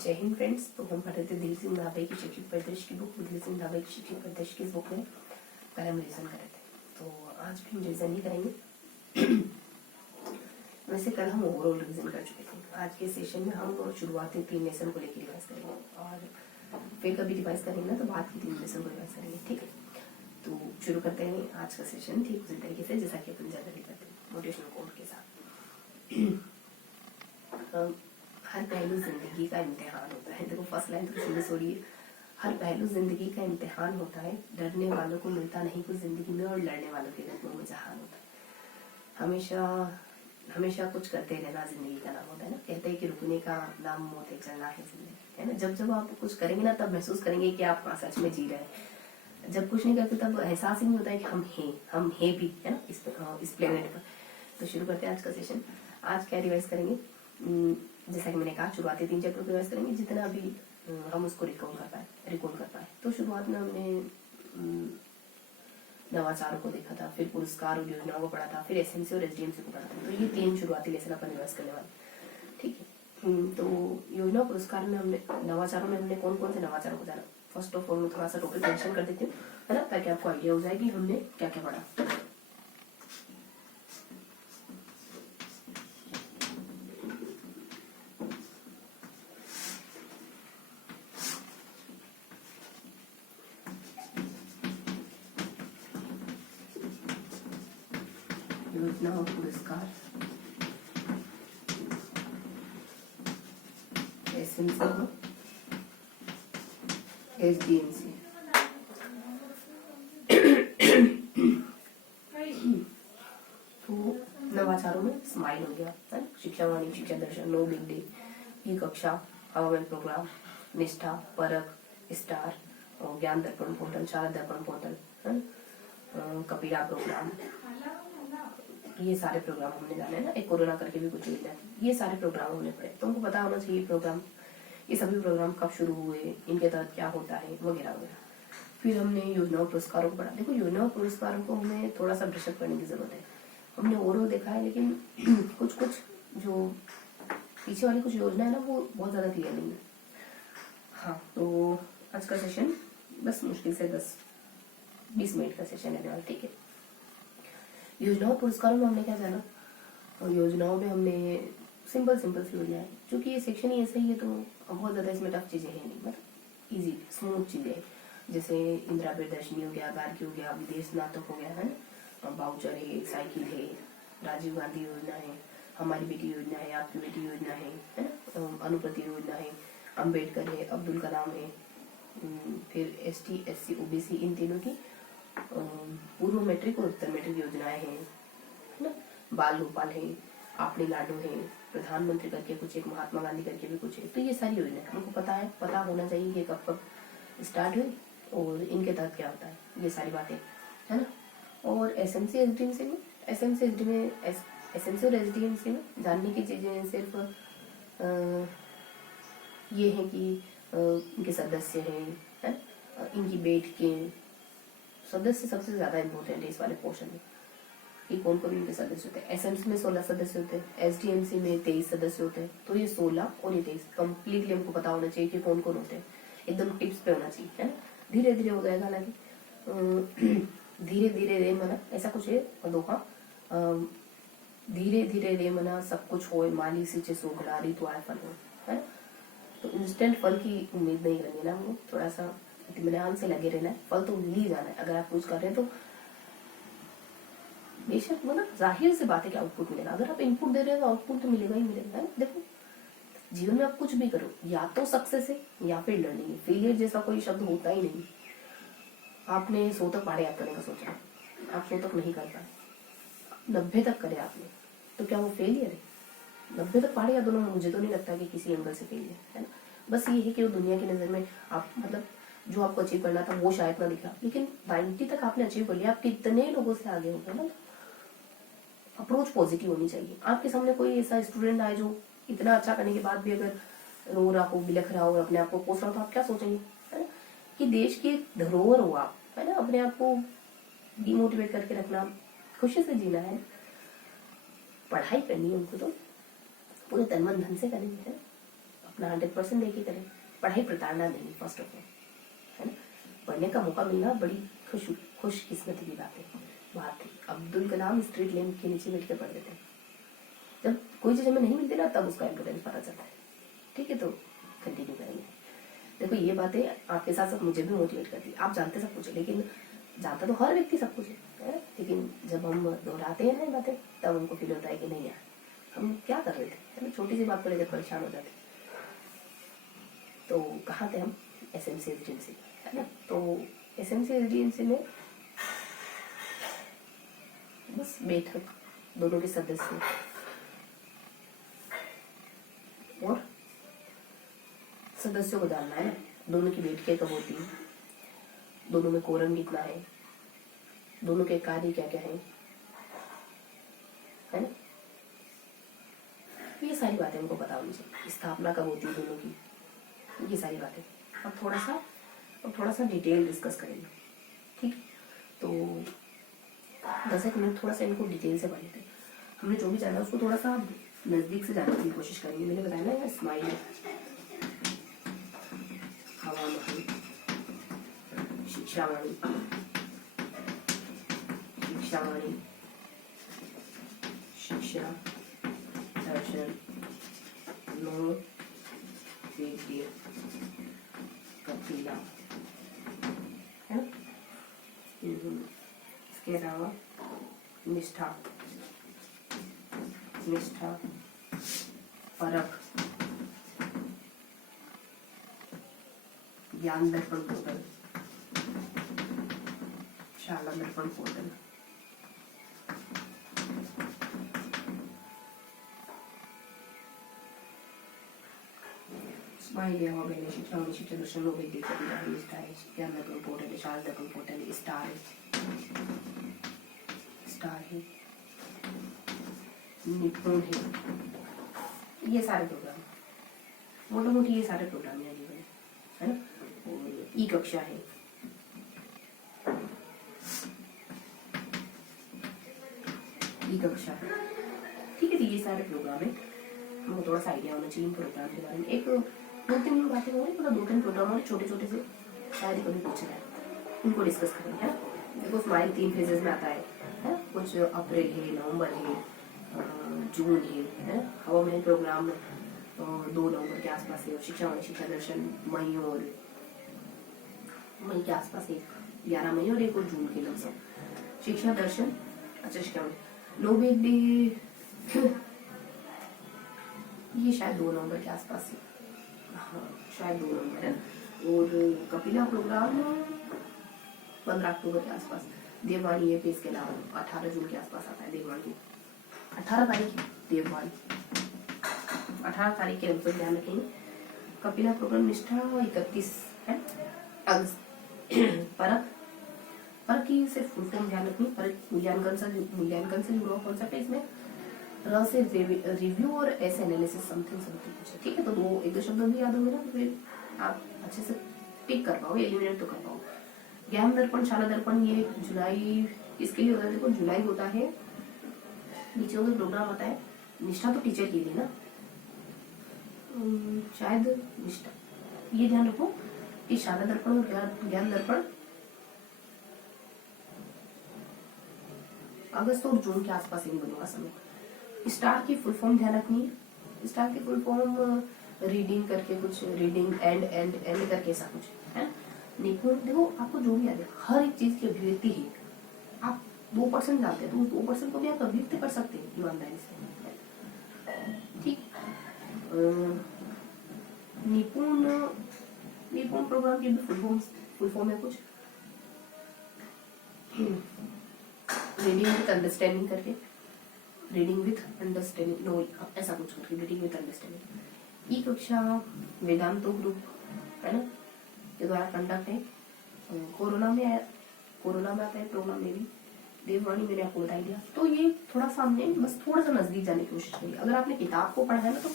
जय हिंद फ्रेंड्स। तो हम पढ़ रहे थे दिल सिंह रावत की शैक्षिक परिदृश्य की बुक। दिल सिंह रावत की शैक्षिक परिदृश्य की इस बुक में कल हम रिविजन कर रहे थे, तो आज भी हम रिविजन ही करेंगे। वैसे कल हम ओवरऑल रिविजन कर चुके थे। आज के सेशन में हम शुरुआती 3 लेसन को लेकर रिवाइज करेंगे और फिर कभी रिवाइज करेंगे ना तो बाद की 3 लेसन को रिवाइज करेंगे, ठीक है। तो शुरू करते हैं आज का सेशन ठीक उसी तरीके से जैसा कि अपन जनरली करते हैं, मोटिवेशनल कोट के साथ। हर पहलू जिंदगी का इम्तिहान होता है। देखो फर्स्ट लाइन तो सीधी सोड़ी है। हर पहलू जिंदगी का इम्तिहान होता है, डरने वालों को मिलता नहीं कुछ जिंदगी में और लड़ने वालों के जख्मों में जहान होता है। हमेशा हमेशा कुछ करते रहना जिंदगी का नाम होता है ना। कहते हैं कि रुकने का नाम मौत है, चलना है जिंदगी, है ना। जब जब आप कुछ करेंगे ना तब महसूस करेंगे कि आप सच में जी रहे हैं। जब कुछ नहीं करते तब एहसास ही नहीं होता है कि हम हैं भी, है ना, इस प्लेनेट पर। तो शुरू करते हैं आज का सेशन। आज क्या रिवाइज करेंगे, जैसा कि मैंने कहा शुरुआती 3 चैप्टर रिवाइज करेंगे जितना भी हम उसको रिकॉल कर पाए। तो शुरुआत में हमने नवाचारों को देखा था, फिर पुरस्कार और योजनाओं को पढ़ा था, फिर एसएमसी और एसडीएमसी को पढ़ा था। तो ये 3 शुरुआती लेसन अपन रिवाइज करने वाले, ठीक है। तो योजना पुरस्कार में हमने नवाचारों में हमने कौन कौन से नवाचारों को जाना। फर्स्ट ऑफ ऑल मैं थोड़ा सा टॉपिक मेंशन कर देती हूँ, है ना, ताकि आपको आइडिया हो जाए कि हमने क्या क्या पढ़ा। योजना और पुरस्कार, एसएमसी और एसडीएमसी। तो नवाचारों में स्माइल हो गया, है, शिक्षा वाणी, शिक्षा दर्शन, नो बिग डे, ई कक्षा, हवामन प्रोग्राम, निष्ठा, परख, स्टार, ज्ञान दर्पण पोर्टल, शारद दर्पण पोर्टल, है ना, कपिला प्रोग्राम, ये सारे प्रोग्राम हमने जाने हैं ना। एक कोरोना करके भी कुछ योजना, ये सारे प्रोग्राम हमने पढ़े। तुमको पता होना चाहिए प्रोग्राम, ये सभी प्रोग्राम कब शुरू हुए, इनके तहत क्या होता है, वगैरह वगैरह। फिर हमने योजनाओं पुरस्कारों को पढ़ा। देखो योजनाओं पुरस्कारों को हमें थोड़ा सा ब्रशअप करने की जरूरत है। हमने ओवरऑल देखा है, लेकिन कुछ जो पीछे वाली कुछ योजना है ना वो बहुत ज्यादा क्लियर नहीं है। हाँ, तो आज का सेशन बस मुश्किल से 10-20 मिनट का सेशन है, ठीक है। योजनाओं पुरस्कारों में हमने क्या जाना, और योजनाओं में हमने सिंपल सी योजनाएं, क्योंकि ये सेक्शन ही ऐसा ही है तो बहुत ज्यादा इसमें टफ चीजें हैं नहीं, मतलब इजी स्मूथ चीजें, जैसे इंदिरा प्रियदर्शनी हो गया, गार्गी हो गया, विदेश स्नातक हो गया, है ना, वाउचर है, साइकिल है, राजीव गांधी योजना है, हमारी बेटी योजना है, आपकी बेटी योजना है ना, अनुप्रति योजना है, अम्बेडकर है, अब्दुल कलाम है, फिर ST SC OBC इन तीनों की पूर्व मैट्रिक और उत्तर मैट्रिक योजनाएं हैं, है ना, बाल गोपाल है, आपने लाडो है, प्रधानमंत्री करके कुछ, एक महात्मा गांधी करके भी कुछ है। तो ये सारी योजनाएं हमको पता होना चाहिए कि कब कब स्टार्ट हुई और इनके तहत क्या होता है, ये सारी बातें, है ना। और एसएमसी और एसडीएमसी में जानने की चीजें सिर्फ ये है कि इनके सदस्य हैं, है, इनकी बैठकें, सदस्य सबसे ज्यादा इम्पोर्टेंट है इस वाले पोर्शन में कि कौन कौन इनके सदस्य होते हैं। एसएमसी में 16 सदस्य होते हैं, एसडीएमसी में 23 सदस्य होते हैं। तो ये 16 और ये 23 कंप्लीटली हमको पता होना चाहिए कि कौन कौन होते हैं, एकदम टिप्स पे होना चाहिए, है ना। धीरे धीरे हो जाएगा, हालांकि धीरे धीरे रे मना ऐसा कुछ है दोहा, धीरे धीरे रे मना सब कुछ हो, माली सींचे सोगड़ा ऋतु आए फल हो, है ना। तो इंस्टेंट फल की उम्मीद नहीं करनी ना, हमको थोड़ा सा इत्मीनान से लगे रहना है। फल तो मिल ही जाना है अगर आप कुछ कर रहे हैं तो बेशक, मतलब जाहिर से बात है कि आउटपुट मिलेगा। अगर आप इनपुट दे रहे हो तो आउटपुट तो मिलेगा ही मिलेगा, है ना। देखो जीवन में आप कुछ भी करो, या तो सक्सेस है या फिर लर्निंग है। फेलियर जैसा कोई शब्द होता ही नहीं। आपने 100 तक पहाड़ी याद करने का सोचा, आप 100 तक नहीं कर पाए, 90 तक करे आपने, तो क्या वो फेलियर है? 90 तक पहाड़ी याद होना मुझे तो नहीं लगता कि किसी एंगल से फेलियर है ना। बस ये है कि वो दुनिया की नजर में आप, मतलब जो आपको अचीव करना था वो शायद ना दिखा, लेकिन 90 तक आपने अचीव कर लिया। आप कितने लोगों से आगे हो गए ना। अप्रोच पॉजिटिव होनी चाहिए। आपके सामने कोई ऐसा स्टूडेंट आए जो इतना अच्छा करने के बाद भी अगर रो रहा हो, बिलख रहा हो, अपने आप को कोस रहा हो, तो आप क्या सोचेंगे, है ना, कि देश की धरोहर हो आप, है ना। अपने आप को डिमोटिवेट करके रखना, खुशी से जीना है, पढ़ाई करनी है उनको तो पूरे तन मन धन से करेंगे, है ना। अपना 100% देके करें। पढ़ाई प्रताड़ना नहीं, फर्स्ट ऑफ ऑल, है ना। पढ़ने का मौका मिलना बड़ी खुशकिस्मती की बात है। अब्दुल कलाम स्ट्रीट लैम्प के नीचे बैठ कर पढ़ते थे। जब कोई चीज हमें नहीं मिलती ना, तब उसका इम्पोर्टेंस पता चलता है। ठीक है, तो कंटिन्यू करेंगे। देखो, ये बातें आपके साथ साथ मुझे भी मोटिवेट करती है। आप जानते सब कुछ है, लेकिन जानता तो हर व्यक्ति सब कुछ है, लेकिन जब हम दोहराते हैं ना बातें, तब हमको फील होता है कि नहीं यार, हम क्या कर रहे थे, है ना। छोटी सी बात को लेकर परेशान हो जाते। तो कहाँ थे हम? SMC रेजिडेंसी, है ना। तो SMC रेजिडेंसी में बस बैठक, दोनों के सदस्य और सदस्यों को जानना है ना, दोनों की बैठकें कब होती है, दोनों में कोरम कितना है, दोनों के कार्य क्या क्या है ना। ये सारी बातें हमको पता होनी चाहिए। स्थापना कब होती है दोनों की, ये सारी बातें अब थोड़ा सा डिटेल डिस्कस करेंगे। ठीक, तो 10 मिनट थोड़ा सा इनको डिटेल से पढ़ लेते हैं। हमने जो भी जाना उसको थोड़ा सा नजदीक से जानने की कोशिश करेंगे। मैंने बताया ना, स्माइल, हवामहल, शिक्षावाणी, शिक्षा, दर्शन, नो, वेद्य, कपिला, है। इसके अलावा निष्ठा, परख, ज्ञान दर्पण पोर्टल, शाला दर्पण पोर्टल, स्माइल, शिक्षा दर्शन, वैदिक निष्ठा है, ज्ञान दर्पण पोर्टल, शाला दर्पण पोर्टल, स्टार है, निपुण है। ये सारे प्रोग्राम मोटे मोटे, ये सारे प्रोग्राम है ना। और ई कक्षा है, ठीक है। तो ये सारे प्रोग्राम है, हमको थोड़ा सा आइडिया होना चाहिए इन प्रोग्राम के बारे में। एक 2-3 बातें होंगी, मतलब 2-3 प्रोग्राम होंगे छोटे छोटे से, शायद कभी पूछा जाए, उनको डिस्कस करेंगे। देखो, स्माइल 3 फेजेस में आता है, कुछ अप्रैल है, नवंबर है, जून है। हवा में प्रोग्राम 2 नवंबर के आसपास है। शिक्षा दर्शन मई के आसपास, 11 मई और 1 जून के लगभग शिक्षा दर्शन। अच्छा, शिक्षा में नो बिग डे ये शायद 2 नवंबर के आसपास है, हाँ शायद 2 नवंबर है। और कपिला प्रोग्राम 15 अक्टूबर के आसपास। देववाणी है, फिर इसके अलावा 18 जून के आसपास आता है देववाणी। 18 तारीख देववाणी, 18 तारीख के अनुसार ध्यान रखेंगे। कपिला प्रोग्राम निष्ठा 31 है अगस्त। परख की सिर्फ फुल फॉर्म ध्यान रखनी। परख मूल्यांकन से जुड़ा कॉन्सेप्ट है। इसमें र से रिव्यू और एस एनालिसिस समथिंग कुछ है। ठीक है, तो 1-2 शब्द भी याद होंगे ना, तो फिर आप अच्छे से टिक कर पाओगे, एलिमिनेट तो कर पाओगे। ज्ञान दर्पण, शाला दर्पण, ये जुलाई इसके लिए होता है। देखो, जुलाई होता है, नीचे होगा प्रोग्राम आता है। निष्ठा तो टीचर के लिए ना, शायद निष्ठा, ये ध्यान रखो कि शाला दर्पण और ज्ञान दर्पण अगस्त और जून के आसपास इन दोनों का समय। स्टार की फुल फॉर्म ध्यान रखनी। स्टार की फुल फॉर्म रीडिंग करके कुछ, रीडिंग एंड करके ऐसा कुछ है। निपुण, देखो आपको जो भी याद है, हर एक चीज की अभिव्यक्ति है। आप 2% जानते हैं, तो उस 2% को भी आप अभिव्यक्त कर सकते हैं ईमानदारी से। ठीक, निपुण प्रोग्राम की भी फुल फॉर्म है कुछ, रीडिंग विथ अंडरस्टैंडिंग करके, रीडिंग विथ अंडरस्टैंडिंग, नो ऐसा कुछ करके, रीडिंग विथ अंडरस्टैंडिंग। ई कक्षा वेदांतो ग्रुप है ना, के द्वारा कंडक्ट है। कोरोना में आता है प्रोग्राम में भी। देववाणी मैंने आपको बता दिया। तो ये थोड़ा सा हमने बस थोड़ा सा नजदीक जाने की कोशिश करी। अगर आपने किताब को पढ़ा है ना, तो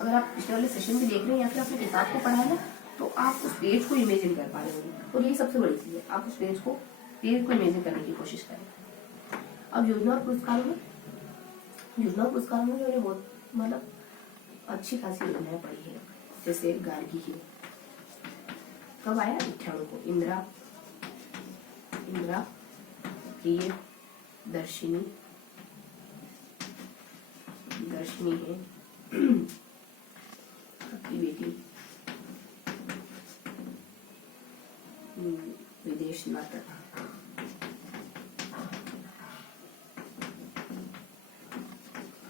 अगर आप पिछले वाले सेशन भी देख रहे हैं या फिर आपने किताब को पढ़ा है ना, तो आप उस पेज को इमेजिन कर पा रहे होंगे। और ये सबसे बड़ी चीज है, आप उस पेज को इमेजिन करने की कोशिश करें। अब योजना और पुरस्कारों में मैंने बहुत मतलब अच्छी खासी योजनाएं पढ़ी है। जैसे गार्गी है, कब आया 98 को। इंदिरा, इंदिरा, प्रिय, दर्शिनी, दर्शनी है आपकी बेटी, विदेश नाटक,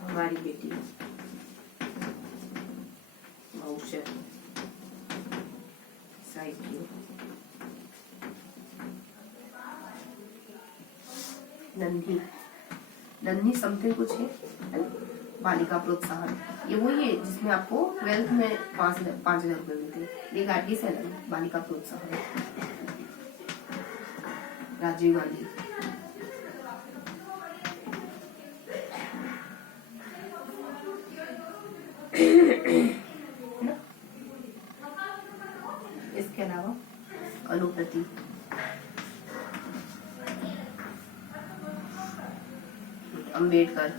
हमारी बेटी, वाउचर, साइकिल, नन्ही, नन्ही समथिंग कुछ है ना? बालिका प्रोत्साहन, ये वही है जिसमें आपको 12th में 5,000 रुपए मिलते हैं। ये गार्गी से है, बालिका प्रोत्साहन। राजीव गांधी, इसके अलावा अनुप्रति, अंबेडकर,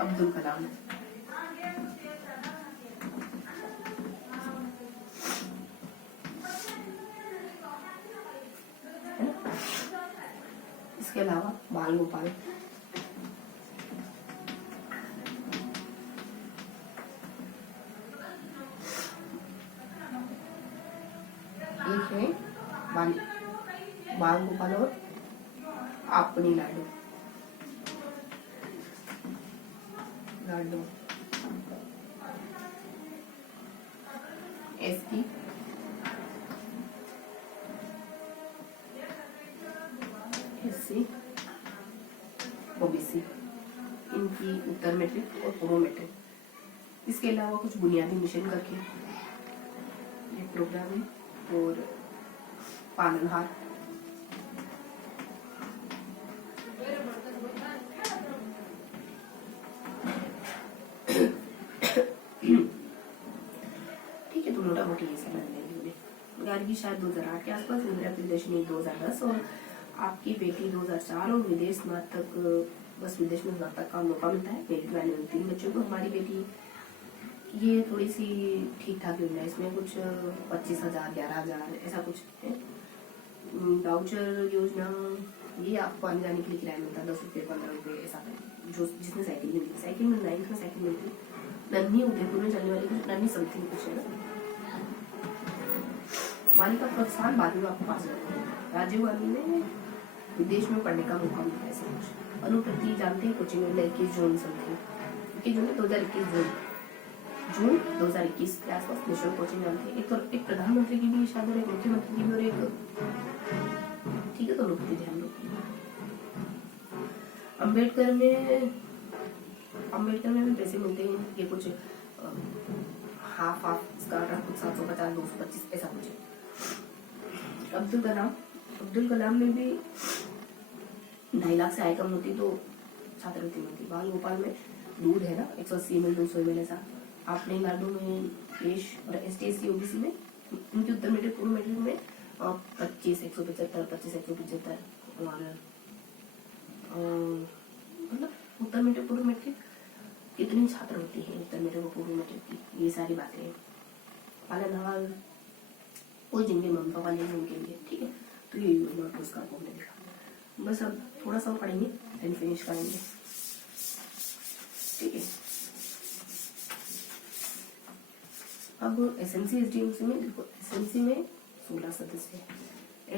अब्दुल कलाम, इसके अलावा बाल गोपाल, एक है बाल गोपाल और अपनी लाडो, लाडो, एसटी, एससी, ओबीसी, इनकी उत्तर मैट्रिक और पूर्व मैट्रिक। इसके अलावा कुछ बुनियादी मिशन करके ये प्रोग्राम है, और पालनहार, ठीक है। तो मोटा मोटी ये समझ लेंगे। गार्गी शायद 2008 के आसपास, इंदिरा प्रियदर्शनी 2010 और आपकी बेटी 2004 और विदेश स्नातक, बस विदेश में स्नातक का मौका मिलता है। मेरी वाले 3 बच्चों को। हमारी बेटी ये थोड़ी सी ठीक ठाक योजना है, इसमें कुछ 25,000 11,000 ऐसा कुछ है। वाउचर योजना ये आपको आने जाने के लिए किराया मिलता है 10 रुपये 15 रुपये ऐसा है। जो जिसमें साइकिल मिलती, साइकिल में 9th में साइकिल मिलती, नन्ही उदयपुर में चलने वाली कुछ नन्ही समथिंग कुछ है ना। बालिका प्रोत्साहन बाद में आपको पास करते हैं। राजीव गांधी में विदेश में पढ़ने का मौका मिलता है ऐसा कुछ। अनुप्रति जानते हैं, कोचिंग में 21 जून समथिंग, 21 जून 2021 जून 2021 के आसपास निःशुल्क कोचिंग जानते हैं। एक प्रधानमंत्री की भी शायद और एक मुख्यमंत्री की भी और एक, ठीक है। तो अनुप्रति ध्यान रखिए। अम्बेडकर में भी पैसे मिलते हैं, ये कुछ हाफ इसका कुछ 750 225 ऐसा कुछ है। अब्दुल कलाम में भी 2.5 लाख से आय कम होती तो छात्रवृत्ति मिलती। बाल गोपाल में दूध है ना 180 ml 200 ml ऐसा। आपने लाडू में पेश और ST/SC OBC में उनकी उत्तर मैट्रिक पूर्व मैट्रिक में 25 175 25 175 और मतलब उत्तर मैट्रिक पूर्व मैट्रिक कितनी छात्रवृत्ति है उत्तर मैट्रिक और पूर्व मैट्रिक की, ये सारी बातें हैं। पालनहार कोई जिनके मम्मी पापा नहीं उनके लिए, ठीक है। तो ये योजना पुरस्कार को हमने देखा। बस अब थोड़ा सा पढ़ेंगे देन फिनिश करेंगे, ठीक है। अब SMC SDMC में देखो, SMC में 16 सदस्य है,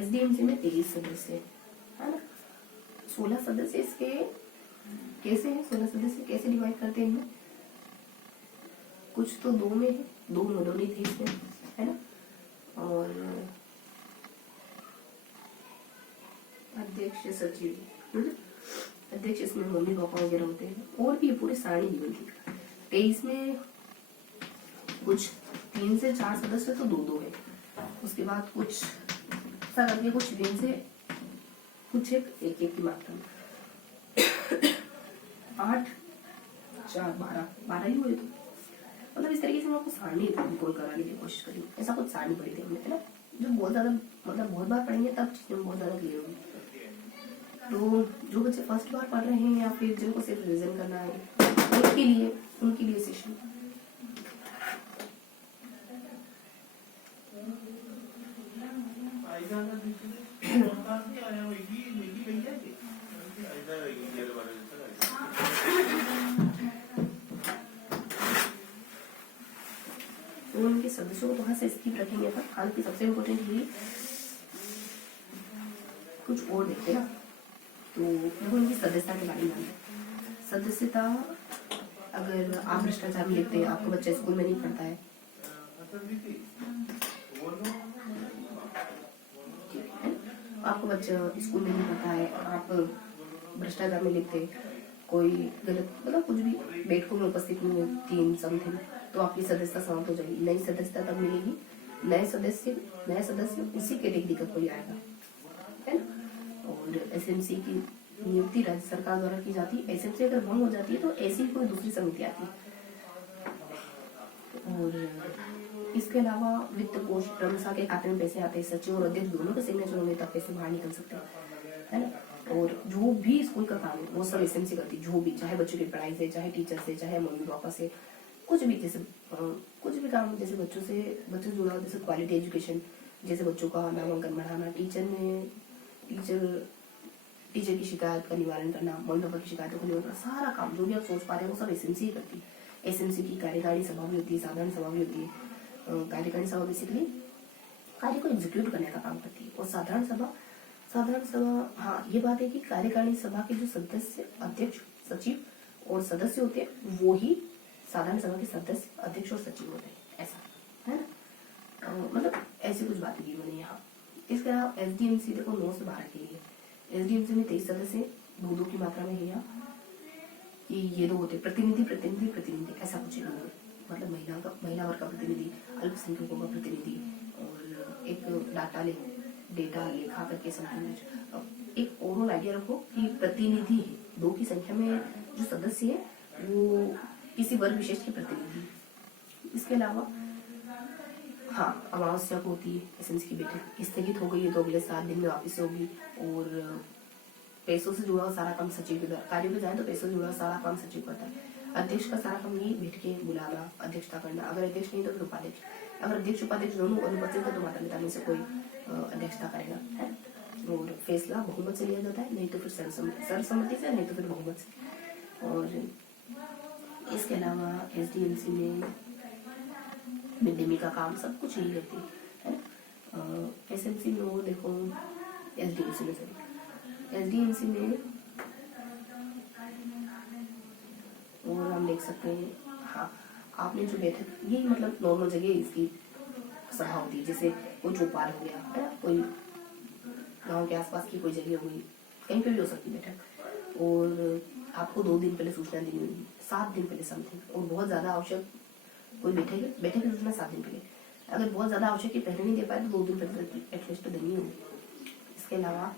SDMC में 23 सदस्य है ना। 16 सदस्य इसके कैसे है, 16 सदस्य कैसे डिवाइड करते हैं इनमें, कुछ तो 2 में है, 2 मनोनीत है इसमें है ना। और अध्यक्ष सचिव, अध्यक्ष इसमें मम्मी पापा वगैरह होते हैं। और भी पूरे सारणी दी बनती है। 23 में कुछ 3 से 4 सदस्य तो 2-2 है। उसके बाद कुछ ऐसा करके कुछ 3 से कुछ एक की मात्रा में 8 4 12 ही हुए। तो मतलब इस तरीके से मैं आपको सारणी रिकॉल कराने की कोशिश करी। ऐसा कुछ सारणी पढ़ी थी हमने है ना, जो बहुत ज्यादा मतलब बहुत बार पढ़ेंगे तब चीजें बहुत ज्यादा क्लियर होगी। तो जो बच्चे फर्स्ट बार पढ़ रहे हैं या फिर जिनको सिर्फ रिवीजन करना है उनके लिए सेशन। तो उनके सदस्यों को थोड़ा सा स्किप रखेंगे पर हालांकि सबसे इम्पोर्टेंट ही कुछ और देखते हैं। तो देखो उनकी सदस्यता के बारे में। सदस्यता, अगर आप भ्रष्टाचार में लिखते हैं, आपका बच्चा स्कूल में नहीं पढ़ता है, आपका बच्चा स्कूल में नहीं पढ़ता है, आप भ्रष्टाचार में लिखते, कोई गलत मतलब कुछ भी बैठकों में उपस्थित नहीं होती समथिंग, तो आपकी सदस्यता समाप्त हो जाएगी। नई सदस्यता तब मिलेगी, नए सदस्य उसी कैटेगरी का कोई आएगा, है ना। और एसएमसी की नियुक्ति राज्य सरकार द्वारा की जाती है। एसएमसी अगर भंग हो जाती है तो ऐसी कोई दूसरी समिति आती है। और इसके अलावा वित्त कोष क्रमशः के खाते में पैसे आते हैं, सचिव और अध्यक्ष दोनों के सिग्नेचर होंगे तब पैसे बाहर निकल सकते हैं, है ना। और जो भी स्कूल का काम है वो सब एसएमसी करती है, जो भी, चाहे बच्चों की पढ़ाई से, चाहे टीचर से, चाहे मम्मी पापा से, कुछ भी, जैसे कुछ भी काम, जैसे बच्चों से जुड़ा हो, जैसे क्वालिटी एजुकेशन, जैसे बच्चों का नामांकन बढ़ाना, टीचर की शिकायत का निवारण करना, मम्मी पापा की शिकायतों का निवारण करना, सारा काम जो भी आप सोच पा रहे हैं वो सब एसएमसी ही करती है। एसएमसी की कार्यकारिणी सभा भी होती है, साधारण सभा भी होती है। कार्यकारिणी सभा बेसिकली कार्य को एग्जीक्यूट करने का काम करती है, और साधारण सभा, हाँ ये बात है कि कार्यकारिणी सभा के जो सदस्य, अध्यक्ष, सचिव और सदस्य होते हैं वो ही साधारण सभा के सदस्य, अध्यक्ष और सचिव होते हैं, ऐसा है ना। मतलब ऐसी कुछ बात की मैंने यहाँ। इसके अलावा एसडीएमसी देखो 9 से 12 के लिए, एसडीएमसी में 23 सदस्य 2-2 की मात्रा में है यहाँ, कि ये दो होते प्रतिनिधि ऐसा कुछ है, मतलब महिला वर्ग का प्रतिनिधि, अल्पसंख्यकों का प्रतिनिधि, और एक डेटा लेखा करके समथिंग। एक ओवरऑल आइडिया रखो कि प्रतिनिधि है, 2 की संख्या में जो सदस्य है वो किसी वर्ग विशेष के प्रतिनिधि। इसके अलावा हाँ, अमावस्या को होती है एसएमसी की बैठक, स्थगित हो गई है तो अगले 7 दिन में वापिस होगी। और पैसों से जुड़ा सारा काम सचिव के द्वारा, कार्य पे जाए तो पैसों से जुड़ा सारा काम सचिव करता है। अध्यक्ष का सारा काम ये बैठ के बुलाना, अध्यक्षता करना, अगर अध्यक्ष नहीं तो फिर उपाध्यक्ष, अगर अध्यक्ष उपाध्यक्ष दोनों अनुपस्थित है तो माता पिता में से कोई अध्यक्षता करेगा, है। और फैसला बहुमत से लिया जाता है, नहीं तो फिर सर्वसम्मति से, नहीं तो फिर बहुमत से। और इसके अलावा एसडीएमसी में मिड डे मील का काम सब कुछ यही करती है ना। एसएमसी में वो देखो, एसडीएमसी में और हम देख सकते हैं, हाँ आपने जो बैठक, ये मतलब नॉर्मल जगह इसकी सभा होती है, जैसे कोई चौपाल हो गया, है ना, कोई गांव के आसपास की कोई जगह हो गई, कहीं पे भी हो सकती बैठक। और आपको 2 दिन पहले सूचना देनी होगी, 7 दिन पहले समथिंग। और बहुत ज्यादा आवश्यक कोई बैठक की सूचना 7 दिन पहले, अगर बहुत ज्यादा आवश्यक है पहले नहीं दे पाए तो 2 दिन पहले एटलीस्ट तो देनी होगी। इसके अलावा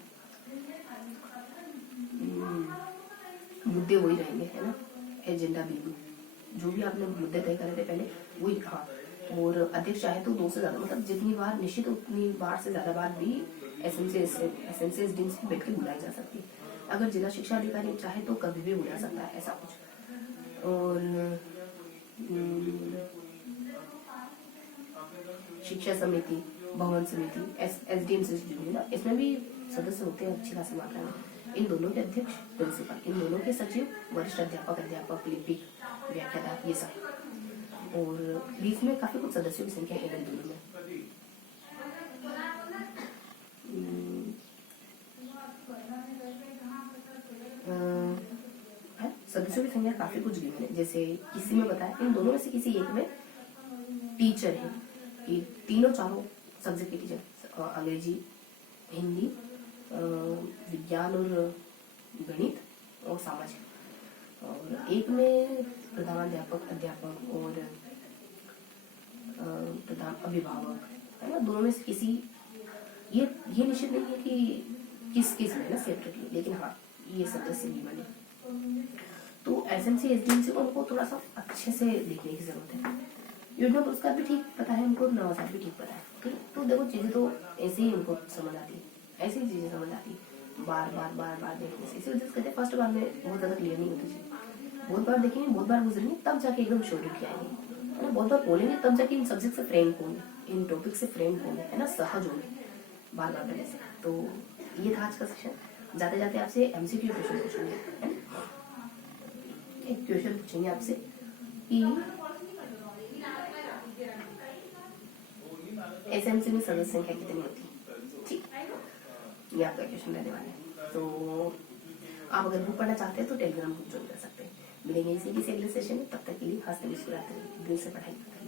मुद्दे वही रहेंगे, है ना, एजेंडा बिंदु जो भी आपने मुद्दे तय करे थे पहले वही। हाँ, और अध्यक्ष चाहे तो 2 से ज्यादा, मतलब जितनी बार निश्चित उतनी बार से ज्यादा बार भी एसएमसी एसडीएमसी बैठ के बुलाई जा सकती है। अगर जिला शिक्षा अधिकारी चाहे तो कभी भी बुला सकता है, ऐसा कुछ। और शिक्षा समिति, भवन समिति, एसडीएमसी जो है ना, इसमें भी सदस्य होते हैं अच्छी खासी मात्रा में। इन दोनों के अध्यक्ष प्रिंसिपल, इन दोनों के सचिव, वरिष्ठ अध्यापक, लिपिक, व्याख्याता, ये सब। और बीच में काफी कुछ सदस्यों की संख्या है दोनों में। सदस्यों की संख्या काफी कुछ गिवन है, जैसे किसी में बताया, इन दोनों में से किसी एक में टीचर है, कि चारों सब्जेक्ट के टीचर, अंग्रेजी, हिंदी, विज्ञान और गणित और सामाजिक। और एक में अध्यापक और प्रधान अभिभावक, है ना। दोनों में से किसी, ये निश्चित नहीं है कि किस में ना सेपरेटली, लेकिन हाँ ये सदस्य भी बने। तो एसएमसी एसडीएमसी को उनको थोड़ा सा अच्छे से देखने की जरूरत है। योजना पुरस्कार भी ठीक पता है उनको, नवाचार भी ठीक पता है, ठीक। तो देखो चीजें तो ऐसे ही उनको समझ आती है, ऐसी चीजें समझ आती है। बार बार बार बार देखने से। इसी वजह से कहते हैं फर्स्ट बार में बहुत ज्यादा क्लियर नहीं होती चीज, बहुत बार देखेंगे, बहुत बार गुजरेंगे, तब जाके एकदम श्योरिटी आएंगे, है ना। बहुत बार बोलेंगे तब जाके इन सब्जेक्ट से फ्रेंड होंगे, इन टॉपिक से फ्रेंड होंगे, है ना, सहज होंगे बार बार करने से। तो ये था आज का सेशन। जाते जाते आपसे एमसीक्यू क्वेश्चन पूछेंगे, है ना। एक क्वेश्चन पूछेंगे आपसे कि एसएमसी में सदस्य संख्या कितनी होती है, ठीक, ये आपका क्वेश्चन रहने वाला है। तो आप अगर बुक पढ़ना चाहते हैं तो टेलीग्राम ग्रुप ज्वाइन कर सकते हैं। मिलेंगे इसी किसी अगले सेशन में, तब तक के लिए हंसते मुस्कुराते दिल से पढ़ाई करते हैं।